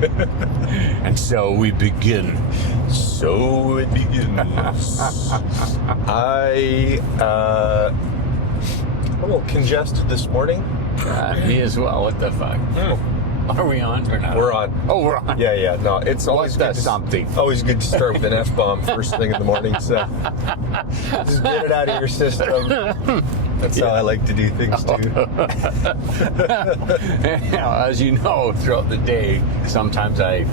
And so we begin. So it begins. I'm a little congested this morning. Me as well. What the fuck? Are we on or not? We're on. Oh, we're on. Yeah. No, it's always What's good that something? Always good to start with an F-bomb first thing in the morning. So just get it out of your system. That's how I like to do things too. As you know, throughout the day, sometimes I've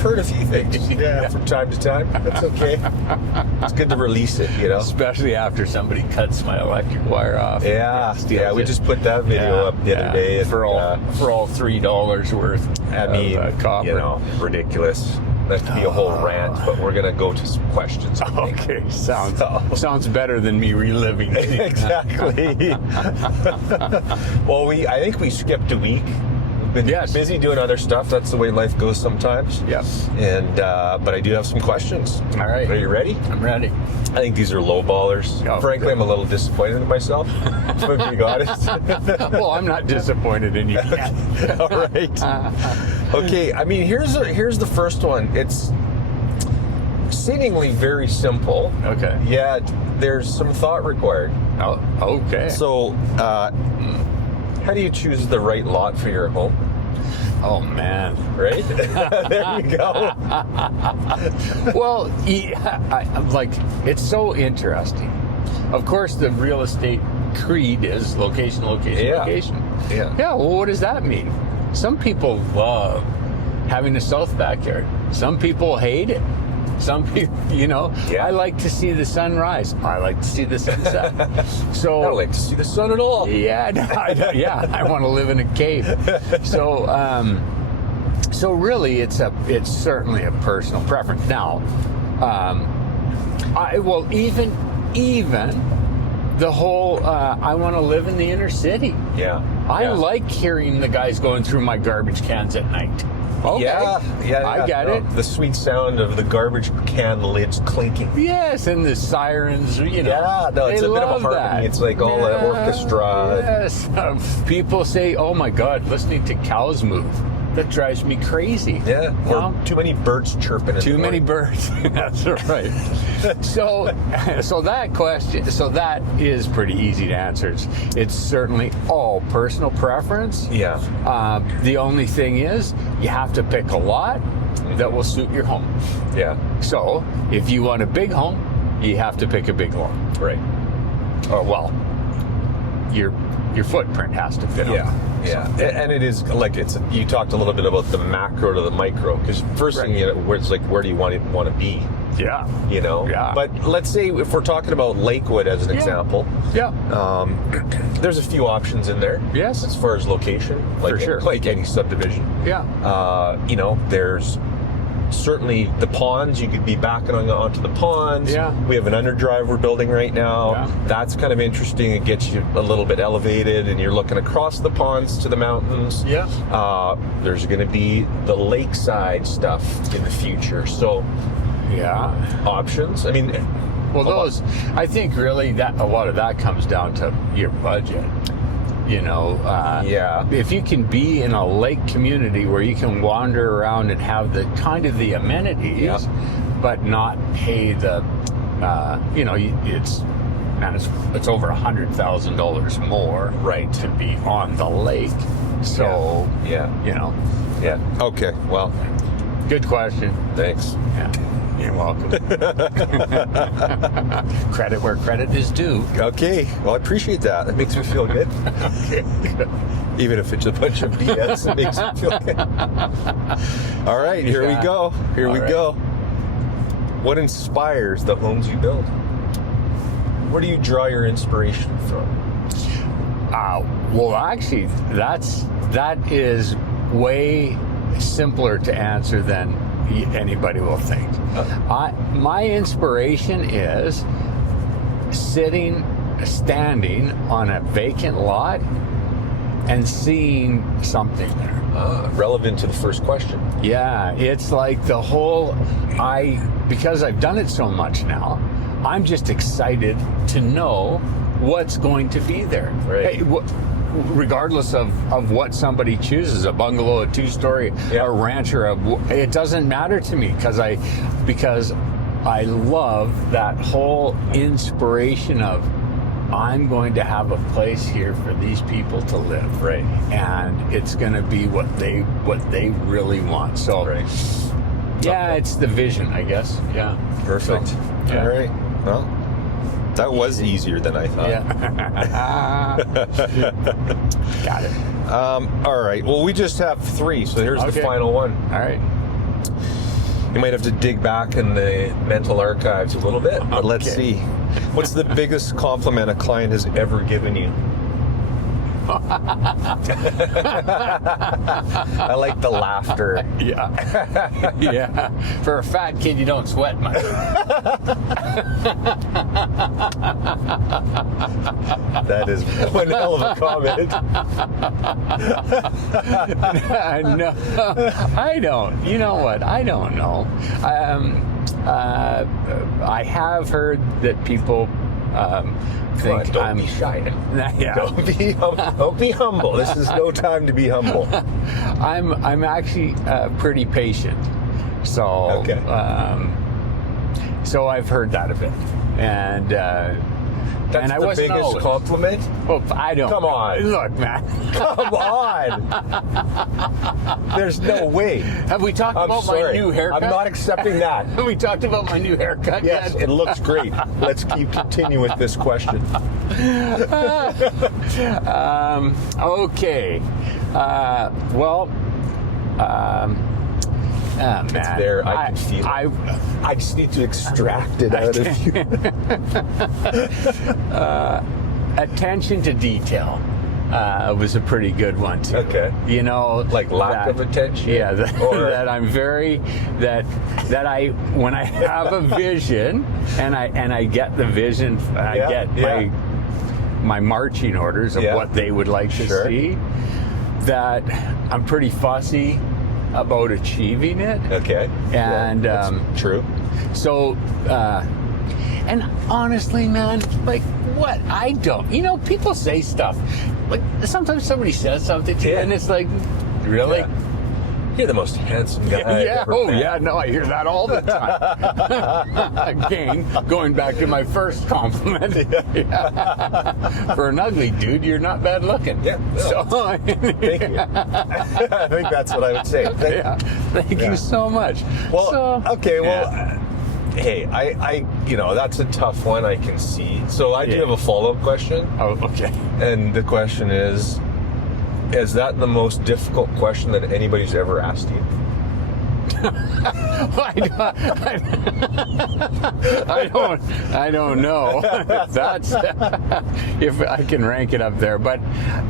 heard a few things. Yeah, from time to time. That's okay. It's good to release it, you know. especially after somebody cuts my electric wire off. Yeah. We just put that video up the other day, and, for all $3 worth. I mean, copper. you know, ridiculous. That could be a whole rant, but we're gonna go to some questions. I think. Okay, sounds better than me reliving it. Exactly. Well, I think we skipped a week. We've been busy doing other stuff. That's the way life goes sometimes. Yep. And but I do have some questions. All right. Are you ready? I'm ready. I think these are low ballers. Oh, Frankly, good. I'm a little disappointed in myself, to be honest. Well, I'm not disappointed in you yet. All right. Okay. I mean, here's the first one. It's seemingly very simple. Okay. Yet there's some thought required. Oh, okay. So, how do you choose the right lot for your home? Oh, man. Right? There you go. Well, I'm like, it's so interesting. Of course, the real estate creed is location, location, location. Yeah. Yeah, well, what does that mean? Some people love having a south backyard. Some people hate it. Some people, I like to see the sunrise. I like to see the sunset. So I don't like to see the sun at all. Yeah, I want to live in a cave. So, so really, it's certainly a personal preference. Now, even the whole I want to live in the inner city. Yeah. I like hearing the guys going through my garbage cans at night. Okay. Yeah. I get it. The sweet sound of the garbage can lids clinking. Yes, and the sirens, Yeah, no, it's a bit of a harmony. That. It's like all the orchestra. Yes. People say, oh my God, listening to cows move. That drives me crazy. Yeah. Or too many birds chirping. Too many birds. That's right. So that is pretty easy to answer. It's certainly all personal preference. Yeah. The only thing is, you have to pick a lot that will suit your home. Yeah. So if you want a big home, you have to pick a big lot. Right. Or your footprint has to fit. Yeah. Yeah, and it is like you talked a little bit about the macro to the micro, because first thing it's like, where do you want to be? Yeah. Yeah. But let's say if we're talking about Lakewood as an example. Yeah. There's a few options in there. Yes. As far as location, For sure. like any subdivision. Yeah. There's certainly the ponds. You could be backing onto the ponds. Yeah. We have an underdrive we're building right now. Yeah. That's kind of interesting. It gets you a little bit elevated, and you're looking across the ponds to the mountains. Yeah. There's going to be the lakeside stuff in the future. So, options. I mean, I think really that a lot of that comes down to your budget. If you can be in a lake community where you can wander around and have the kind of the amenities, but not pay the, it's over $100,000 more, right, to be on the lake. So, Yeah. Okay. Well, good question. thanks. Yeah. You're welcome. Credit where credit is due. Okay. Well, I appreciate that. That makes me feel good. Okay, good. Even if it's a bunch of BS, it makes me feel good. All right, here we go. Here we go. What inspires the homes you build? Where do you draw your inspiration from? Well, actually, that is way simpler to answer than anybody will think. My inspiration is standing on a vacant lot and seeing something there. Relevant to the first question. Yeah, it's like the whole, because I've done it so much now, I'm just excited to know what's going to be there. Right. Hey, regardless of what somebody chooses, a bungalow, a two-story, Yeah. a ranch, or it doesn't matter to me because I love that whole inspiration of I'm going to have a place here for these people to live, Right. and it's going to be what they really want. So, Right. yeah, it's the vision, I guess. Yeah, Perfect. So, yeah. All right. Well, that was easier than I thought. Yeah. Got it. All right. Well, we just have 3, so here's the Okay. final one. All right. You might have to dig back in the mental archives a little bit, but let's Okay. see. What's the biggest compliment a client has ever given you? I like the laughter. Yeah. Yeah. For a fat kid, you don't sweat much. That is one hell of a comment. No, I don't. You know what? I don't know. I have heard that people think Don't I'm be shy now. Yeah. Don't be humble. This is no time to be humble. I'm actually pretty patient. So Okay. So I've heard that a bit, and That's I the wasn't biggest always. compliment. Well, I don't. Come on. Look, man. Come on. There's no way. Have we talked I'm about sorry. my new haircut? I'm not accepting that. Have we talked about my new haircut Yes, yet? it looks great. Let's continue with this question. Okay. Man, It's there. I can feel it. I just need to extract it out of you. Attention to detail was a pretty good one too. Okay. You know, Like lack of attention? Yeah, Or- that I'm very that I when I have a vision and I get the vision, I Yeah, get yeah. my marching orders of Yeah. what they would like to Sure. see. That I'm pretty fussy about achieving it. Okay. And, that's true. So, and honestly, man, like, what? I don't. You know, people say stuff. Like, sometimes somebody says something to you, Yeah. and it's like, really? Yeah. You're the most handsome guy. I've Yeah. ever Oh, met. yeah. No, I hear that all the time. Again, going back to my first compliment. Yeah. For an ugly dude, you're not bad looking. Yeah, no. So, Thank you. I think that's what I would say. yeah. Thank Yeah. you so much. Well, So, okay, well, yeah. hey, I, that's a tough one, I can see. So I do Yeah. have a follow-up question, Oh, okay. and the question is that the most difficult question that anybody's ever asked you? I don't know. That's if I can rank it up there, but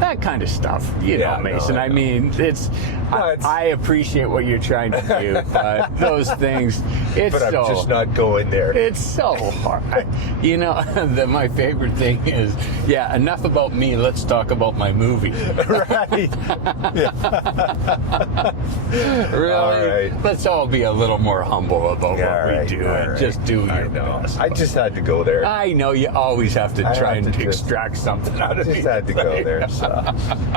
that kind of stuff, you Yeah, know, Mason. no, I I know. mean, I appreciate what you're trying to do, but those things, it's But I'm so. just not going there. It's so hard. You know, my favorite thing is, yeah, enough about me. Let's talk about my movie. Right. Really? All right. Let's all be a little more humble about All what right, we do all and right. just do I your know. best. I just had to go there. I know you always have to I try have and to just- extract something out of Just me. had to go there. So.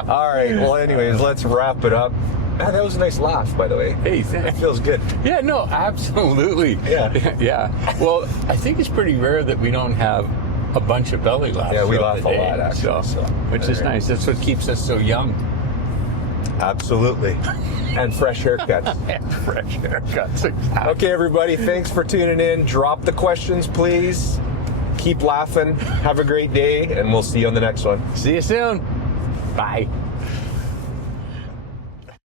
All right. Well, anyways, let's wrap it up. Ah, that was a nice laugh, by the way. Hey, It thanks. feels good. Yeah, no, absolutely. Yeah. Yeah. Well, I think it's pretty rare that we don't have a bunch of belly laughs. Yeah, we throughout laugh the a day, lot, actually, so, which is all right. nice. That's what keeps us so young. Absolutely. And fresh haircuts. And fresh haircuts. Exactly. Okay, everybody, thanks for tuning in. Drop the questions, please. Keep laughing. Have a great day, and we'll see you on the next one. See you soon. Bye.